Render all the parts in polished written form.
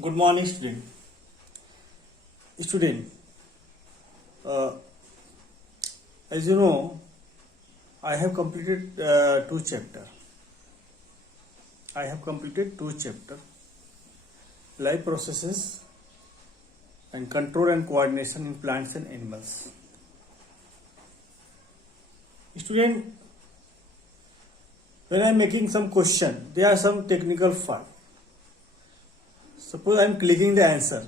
Good morning, student. Student, uh, as you know, I have completed two chapter. I have completed two chapter: life processes and control and coordination in plants and animals. Student, when I am making some question, there are some technical fault. Suppose I am clicking the answer.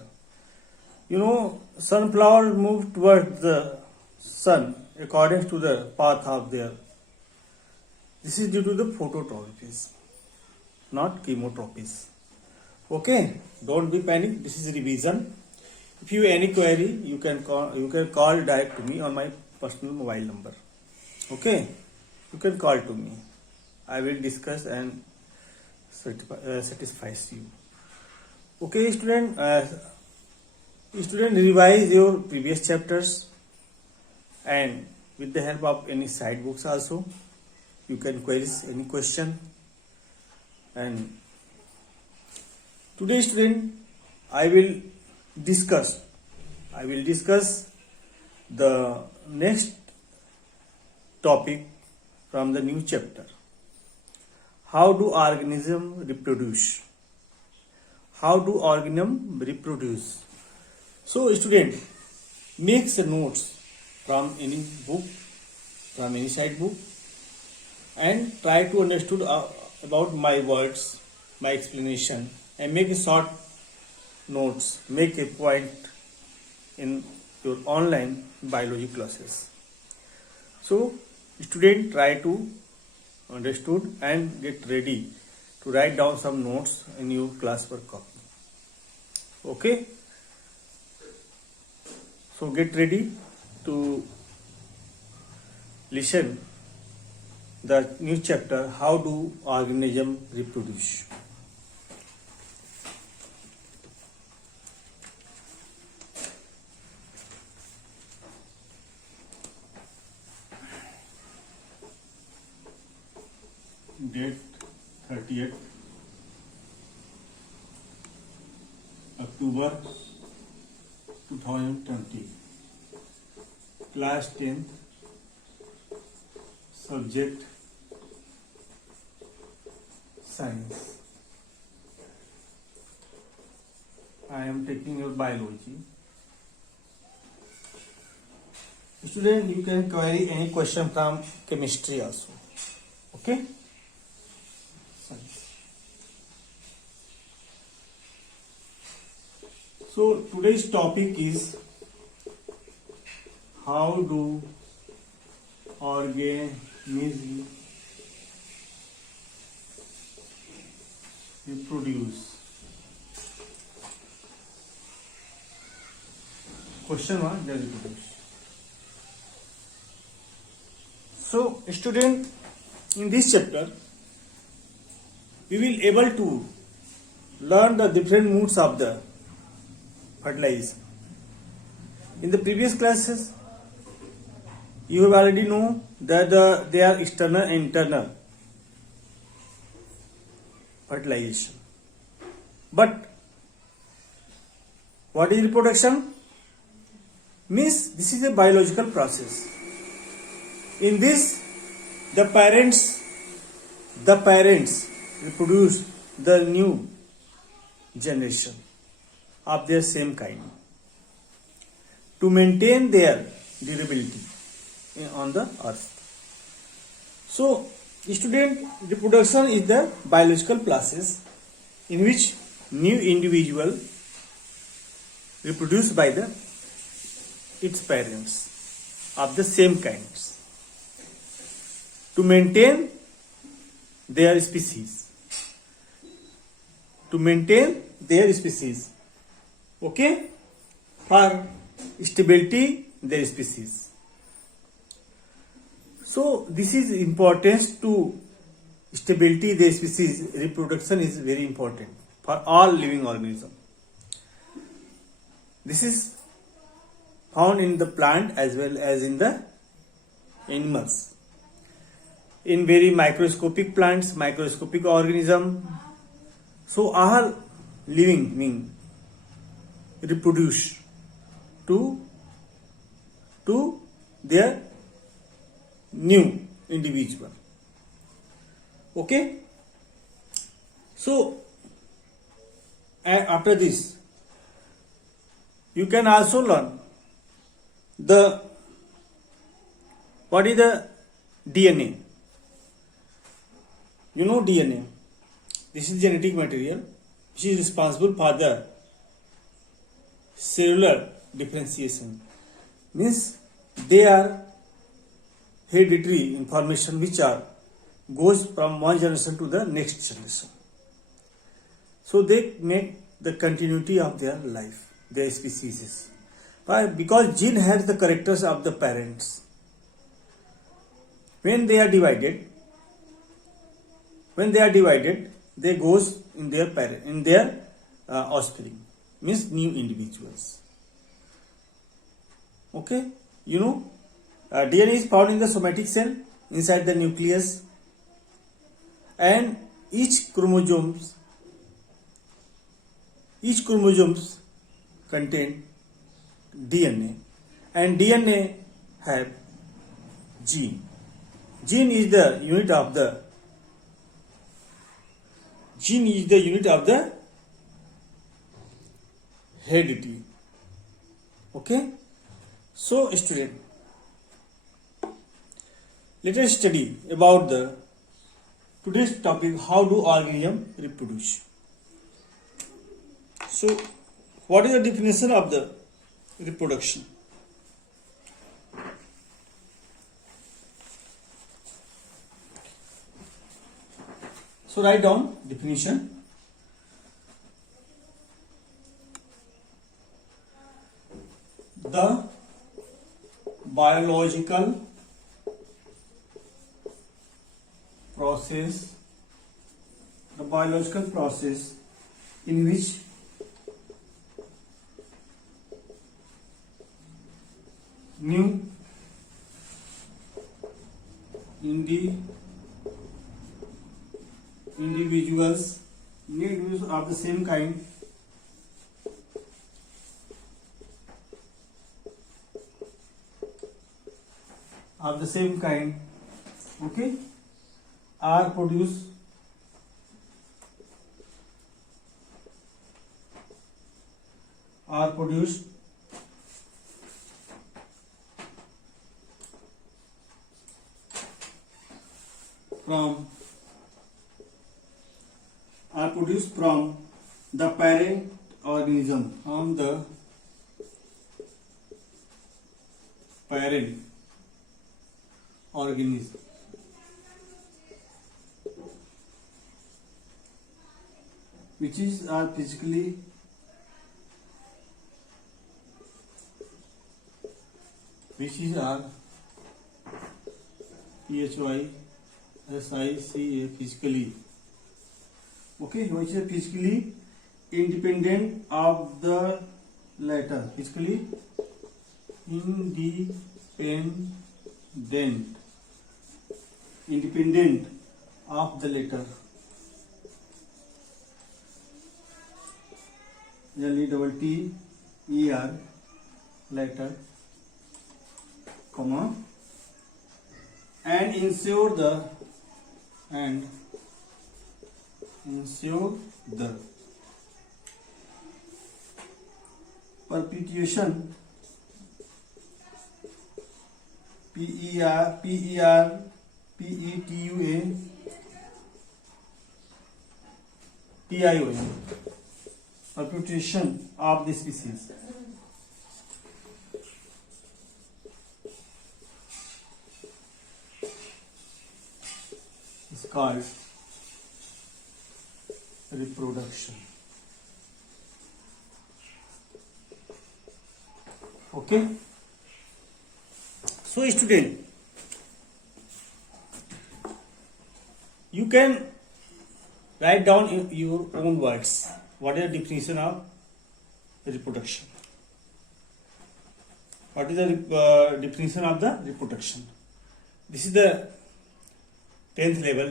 You know, sunflower move towards the sun according to the path of their. This is due to the phototropism, not chemotropism. Okay, don't be panic. This is revision. If you have any query, you can call direct to me on my personal mobile number. Okay, you can call to me. I will discuss and satisfies you. Okay, student. Student, revise your previous chapters, and with the help of any side books also, you can query any question. And today, student, I will discuss the next topic from the new chapter. How do organisms reproduce? How do organisms reproduce? So, student, make the notes from any book, from any side book, and try to understand about my words, my explanation, and make a short notes. Make a point in your online biology classes. So, student, try to understood and get ready to write down some notes in your classwork copy. Okay. So get ready to listen the new chapter, how do organisms reproduce. Date 30th October 2020. Class 10th. Subject Science. I am taking your biology. Student, you can query any question from chemistry also. Okay? Science. So today's topic is how do organisms reproduce? Question mark, they reproduce. So student, in this chapter we will able to learn the different modes of the fertilization. In the previous classes, you have already know that they are external and internal fertilization. But what is reproduction? Means this is a biological process. In this, the parents reproduce the new generation of their same kind to maintain their durability on the earth. So, student, reproduction is the biological process in which new individual reproduced by its parents of the same kinds to maintain their species. Okay, for stability their species. So this is importance to stability their species. Reproduction is very important for all living organisms. This is found in the plant as well as in the animals. In very microscopic plants, microscopic organism. So all living being reproduce to their new individual. Okay, so after this you can also learn what is the DNA. You know DNA, this is genetic material which is responsible for the cellular differentiation. Means they are hereditary information which goes from one generation to the next generation. So they make the continuity of their life, their species. Why? Because gene has the characters of the parents. When they are divided, they goes in their offspring, means new individuals. Okay, you know, DNA is found in the somatic cell inside the nucleus, and each chromosomes contain DNA, and DNA have gene. Gene is the unit of the heredity. Okay, so student, let us study about the today's topic, how do organisms reproduce. So what is the definition of the reproduction? So write down definition. The biological process in which new individuals of the same kind okay, are produced from the parent organism, which is are physically physically okay, which is physically independent of the latter, independent of the latter, L-E-T-T-E-R, latter, comma, and ensure the perpetuation, perpetuation of the species. Is called reproduction. Okay, so student, you can write down in your own words what is the definition of reproduction. What is the definition of the reproduction? This is the 10th level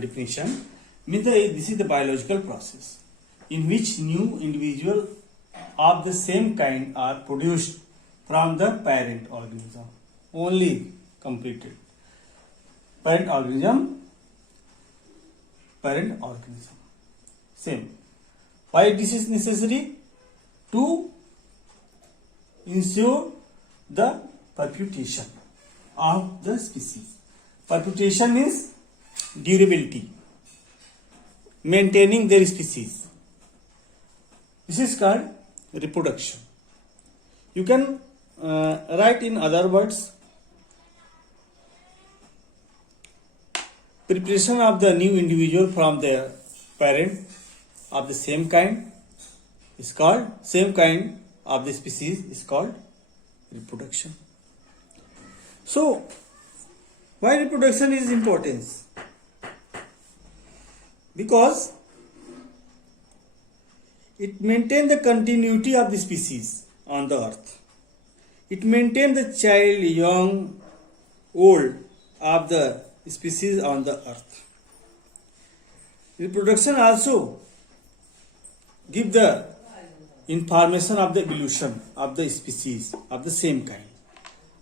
definition. Means this is the biological process in which new individual of the same kind are produced from the parent organism. Only completed. Parent organism. Same. Why this is necessary? To ensure the perpetuation of the species. Perpetuation is durability, maintaining their species. This is called reproduction. You can write in other words, preparation of the new individual from their parent of the same kind is called, same kind of the species is called reproduction. So, why reproduction is important? Because it maintains the continuity of the species on the earth. It maintains the child, young, old of the species on the earth. Reproduction also give the information of the evolution of the species of the same kind.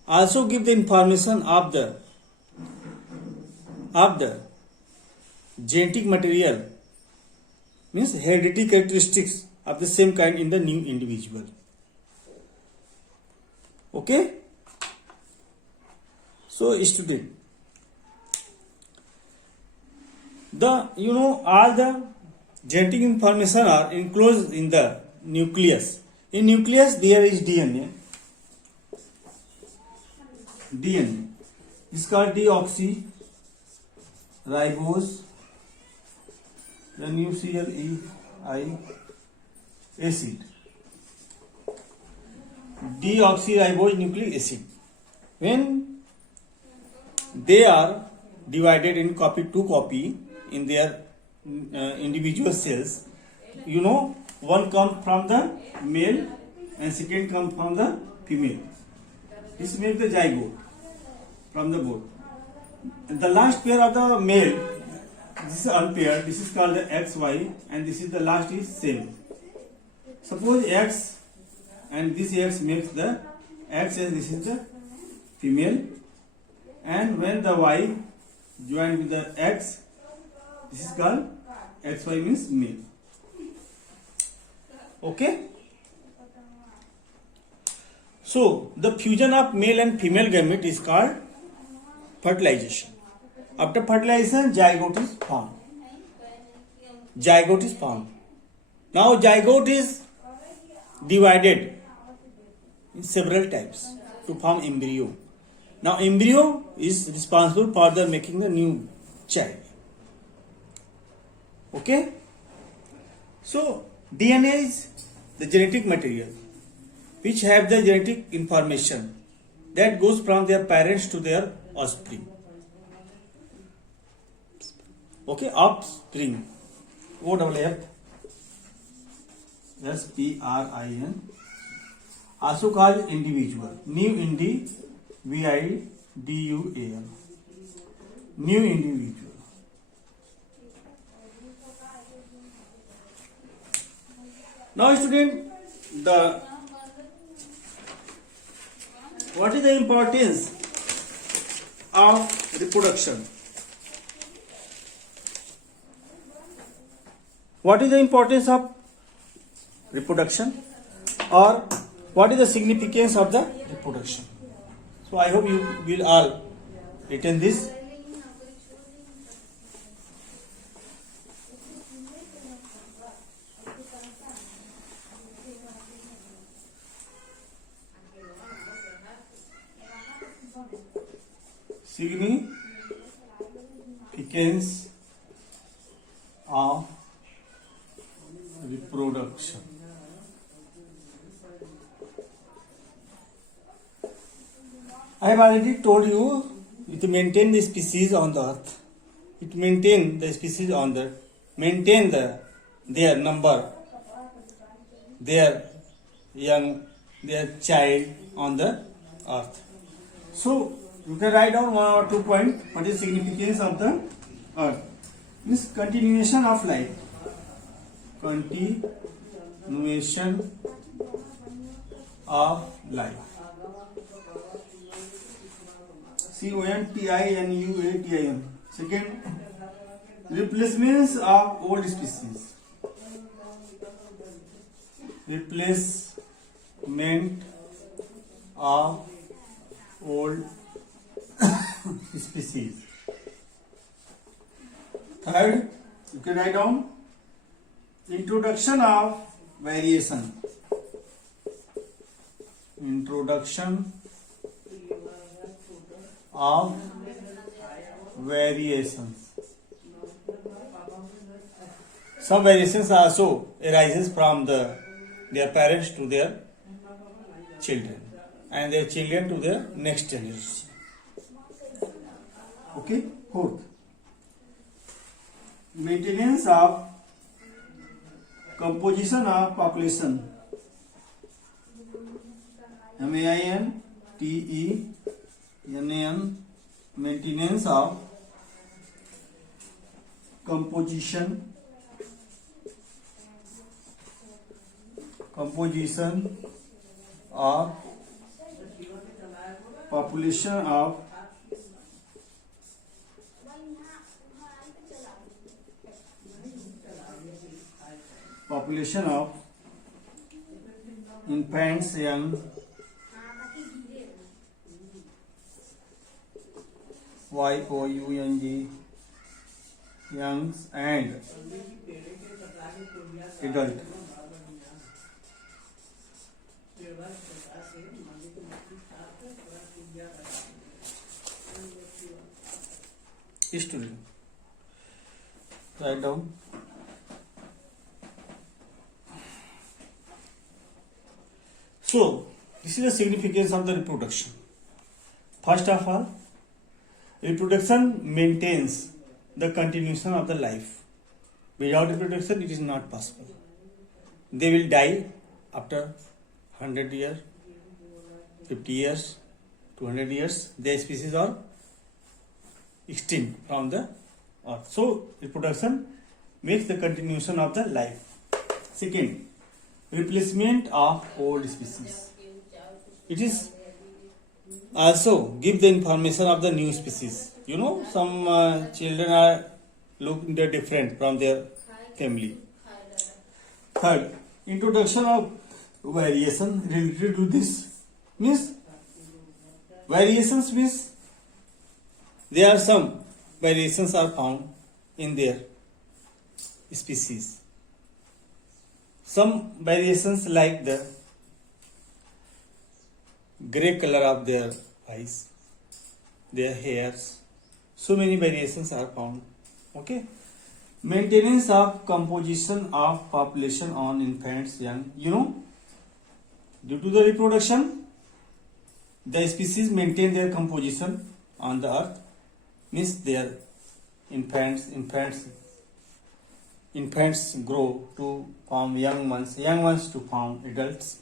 Also give the information of the genetic material, means hereditary characteristics of the same kind in the new individual. Okay? So student, all the genetic information are enclosed in the nucleus. In nucleus there is DNA. DNA is called deoxyribose, NuClei acid. Deoxyribose nucleic acid. When they are divided in two copy in their individual cells, one comes from the male and second comes from the female. This makes the zygote from the both. The last pair of the male, this is unpaired, this is called the XY, and this is the last is same. Suppose X and this X makes the X, and this is the female, and when the Y joined with the X, this is called XY means male. Okay? So, the fusion of male and female gamete is called fertilization. After fertilization, zygote is formed. Now, zygote is divided in several types to form embryo. Now, embryo is responsible for the making the new child. Okay? So, DNA is the genetic material which have the genetic information that goes from their parents to their offspring. Okay, offspring. OFFSPRIN. Also called individual. New individual. New individual. Now, student, what is the importance of reproduction? What is the importance of reproduction, or what is the significance of the reproduction? So I hope you will all written this. Significance of reproduction. I have already told you, it maintain the species on the earth. It maintain the species on the, maintain their number, their young, their child on the earth. So you can write down 1 or 2 points. What is significance of the earth? Means continuation of life. Continuation of life. CONTINUATION. Second, replacements of old species. Replacement of old species. Third, you can write down introduction of variation. Introduction of variations. Some variations also arises from their parents to their children and their children to their next generation. Okay. Fourth, maintenance of composition of population. MAINTENAN. Maintenance of composition of population of infants, young, YOUNG, youngs and adult. Student, write down. So, this is the significance of the reproduction. First of all, reproduction maintains the continuation of the life. Without reproduction, it is not possible. They will die after 100 years, 50 years, 200 years. Their species are extinct from the earth. So, reproduction makes the continuation of the life. Second, replacement of old species. It is also give the information of the new species. You know, some children are looking different from their family. Third, introduction of variation related to this means variations means there are some variations are found in their species. Some variations like the grey color of their eyes, their hairs. So many variations are found. Okay. Maintenance of composition of population on infants, young. You know, due to the reproduction, the species maintain their composition on the earth. Means their infants grow to form young ones to form adults.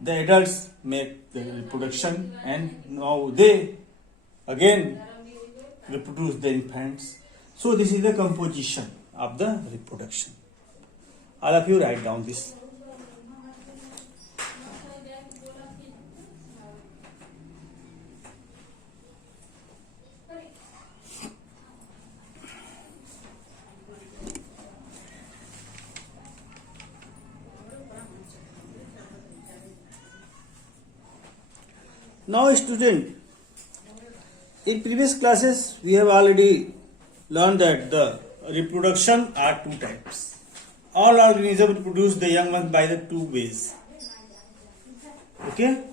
The adults make the reproduction and now they again reproduce the infants. So this is the composition of the reproduction. All of you write down this. Now student, in previous classes we have already learned that the reproduction are two types. All organisms reproduce the young ones by the two ways. Okay?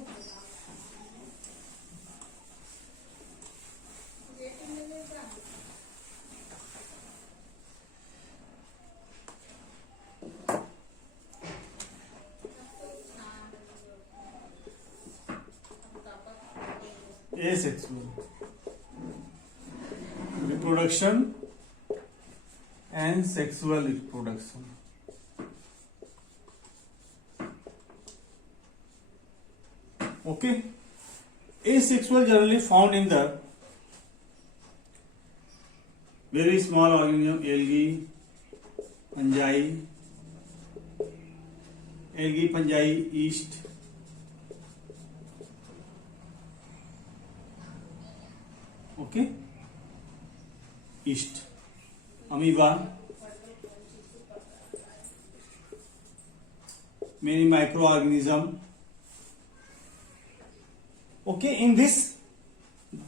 Asexual reproduction and sexual reproduction. Okay. Asexual generally found in the very small organism, algae, fungi, yeast, Okay, yeast, amoeba, many microorganisms. Okay, in this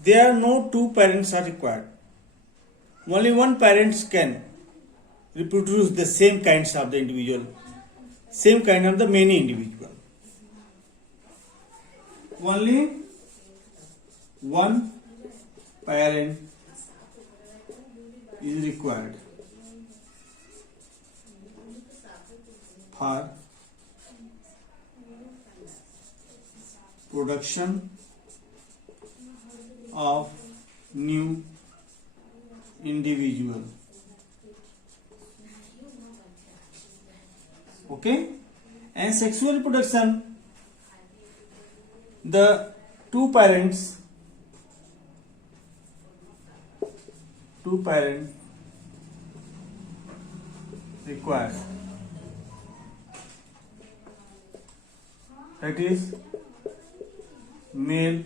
there are no two parents are required. Only one parent can reproduce the same kinds of the individual, same kind of the many individual. Only one parent is required for production of new individual. Okay, and sexual reproduction, the two parents required, that is male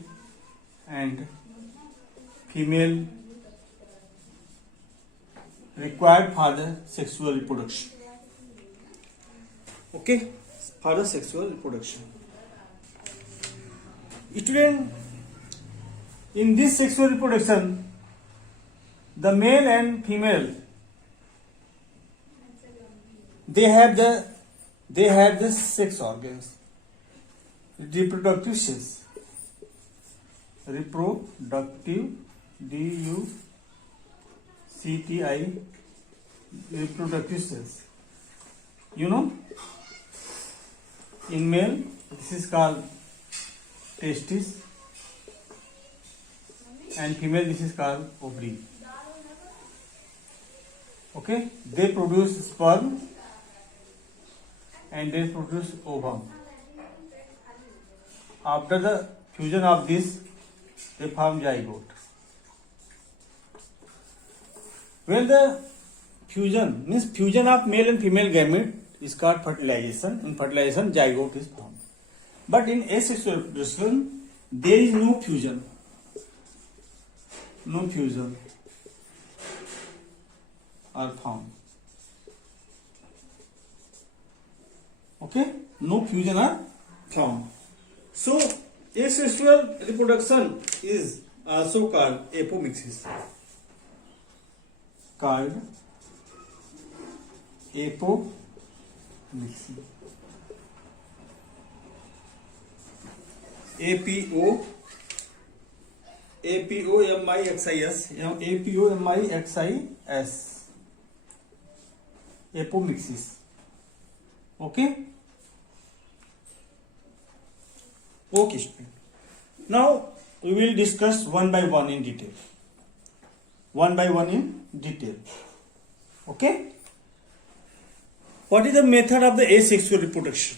and female, required for the sexual reproduction. Okay, for the sexual reproduction. Student, in this sexual reproduction, the male and female, they have the sex organs, reproductive cells, reproductive, DUCTI, reproductive cells. You know, in male this is called testis, and female this is called ovary. Okay, they produce sperm and they produce ovum. After the fusion of this, they form zygote. When the fusion of male and female gamete is called fertilization. In fertilization, zygote is formed. But in asexual reproduction, there is no fusion. No fusion are found. Okay, no fusion are found. So asexual reproduction is also called apomixis. Called apomixis. apomixis. Apomixis. Okay. Okay, student. Now we will discuss one by one in detail. Okay. What is the method of the asexual reproduction?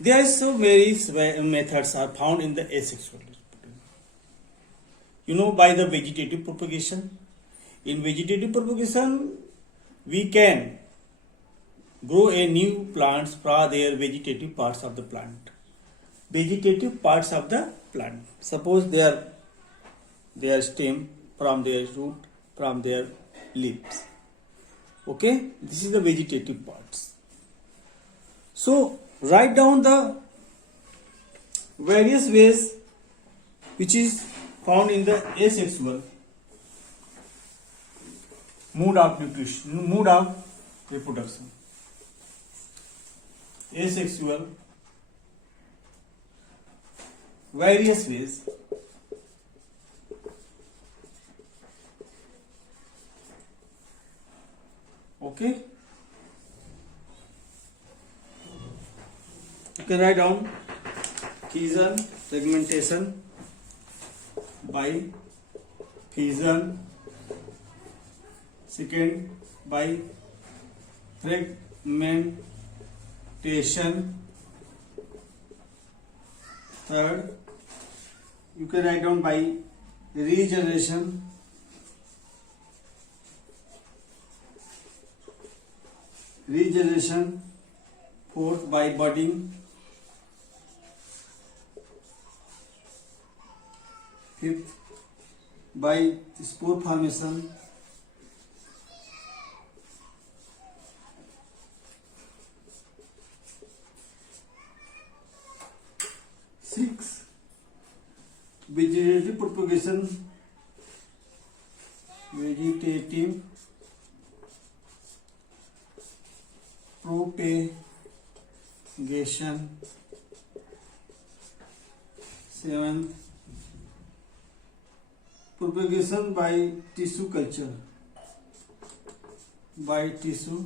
There are so various methods are found in the asexual reproduction. You know, by the vegetative propagation. In vegetative propagation, we can grow a new plants from their vegetative parts of the plant. Vegetative parts of the plant. Suppose their stem, from their root, from their leaves. Okay, this is the vegetative parts. So write down the various ways which is found in the asexual mode of reproduction. Asexual various ways okay. You can write down fission, segmentation by fission, second by fragmentation, third you can write down by regeneration, fourth by budding, fifth by spore formation. Six, vegetative propagation. Vegetative propagation. Seventh, propagation by tissue culture. By tissue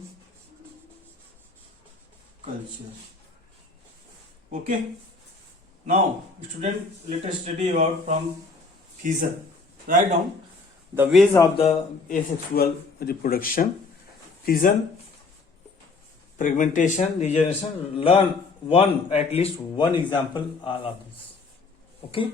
culture. Okay. Now, student, let us study about from fission. Write down the ways of the asexual reproduction: fission, fragmentation, regeneration. Learn at least one example all of this. Okay.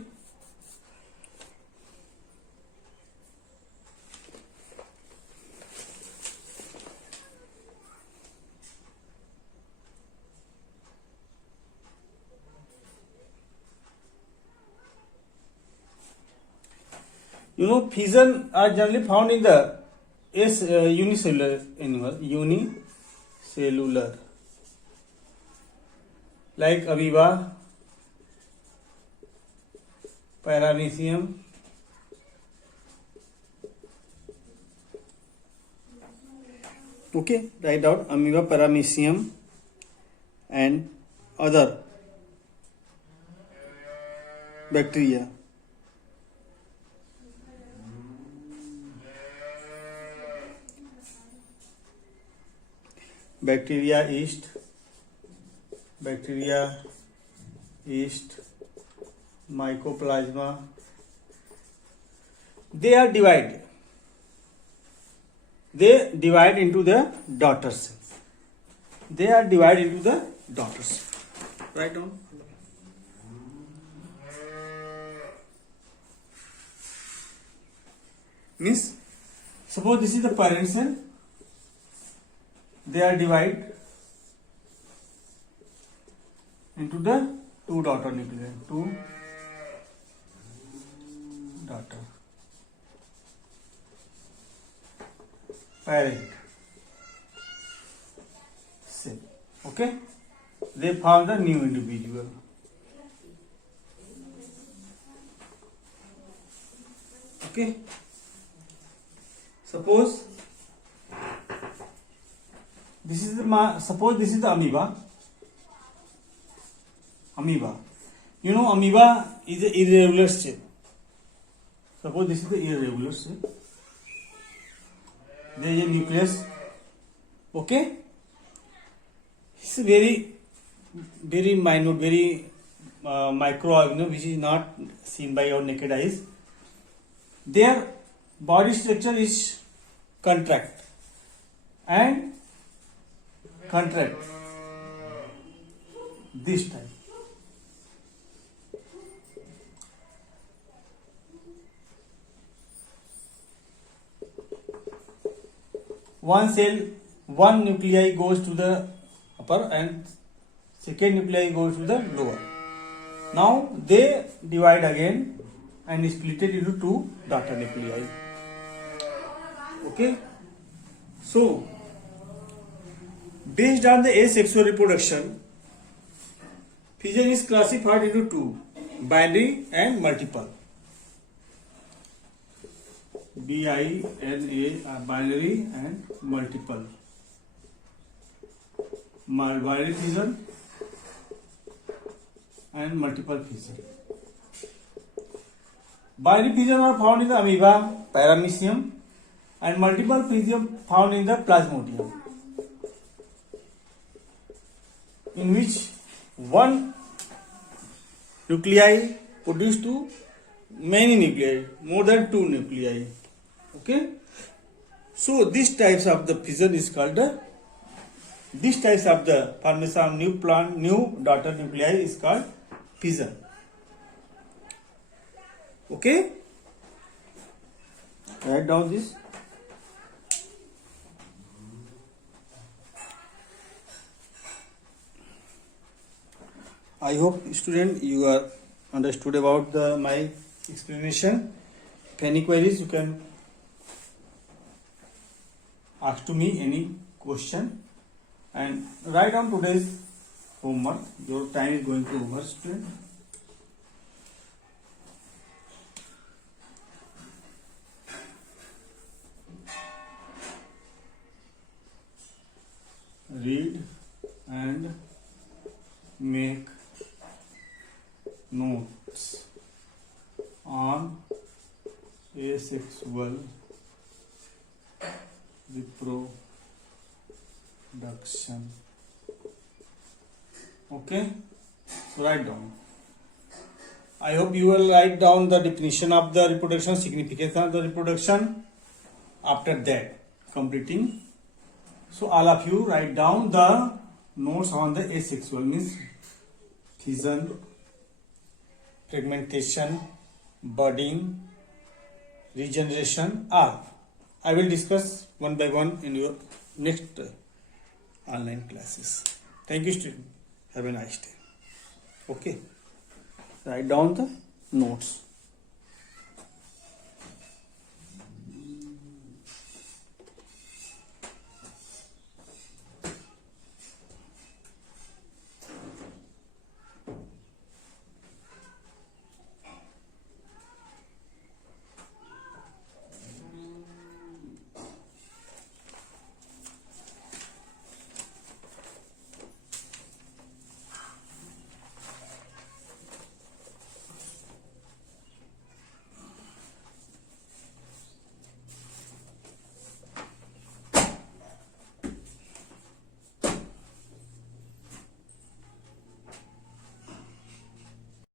Fission are generally found in the unicellular animal, unicellular, like amoeba, paramecium, okay, write out amoeba, paramecium, and other bacteria. Bacteria yeast, mycoplasma. They are divided. They divide into the daughter cells. They are divided into the daughter cells. Write down. Means, suppose this is the parent cell. They are divided into the two daughter nuclei. Two daughter parent cell. Okay, they form the new individual. Okay, suppose this is the amoeba. Amoeba. Amoeba is an irregular shape. Suppose this is the irregular shape. There is a nucleus. Okay. It's very minute, very microorganism which is not seen by your naked eyes. Their body structure is contract and contract this type. One cell, one nuclei goes to the upper and second nuclei goes to the lower. Now they divide again and split it into two daughter nuclei. Okay. So, based on the asexual reproduction, fission is classified into two: binary and multiple. BINA, binary and multiple. Binary fission and multiple fission. Binary fission are found in the amoeba, paramecium, and multiple fission found in the plasmodium, in which one nuclei produce to many nuclei, more than two nuclei. Okay, so these types of the fission is called these types of the formation of new daughter nuclei is called fission. Okay, write down this. I hope student you are understood about my explanation. If any queries, you can ask to me any question, and write down today's homework. Your time is going to over, student. Read and make notes on asexual reproduction. Okay, so write down. I hope you will write down the definition of the reproduction, significance of the reproduction. After that, completing. So all of you write down the notes on the asexual, means fission, fragmentation, budding, regeneration. All I will discuss one by one in your next online classes. Thank you, student. Have a nice day. Okay. Write down the notes.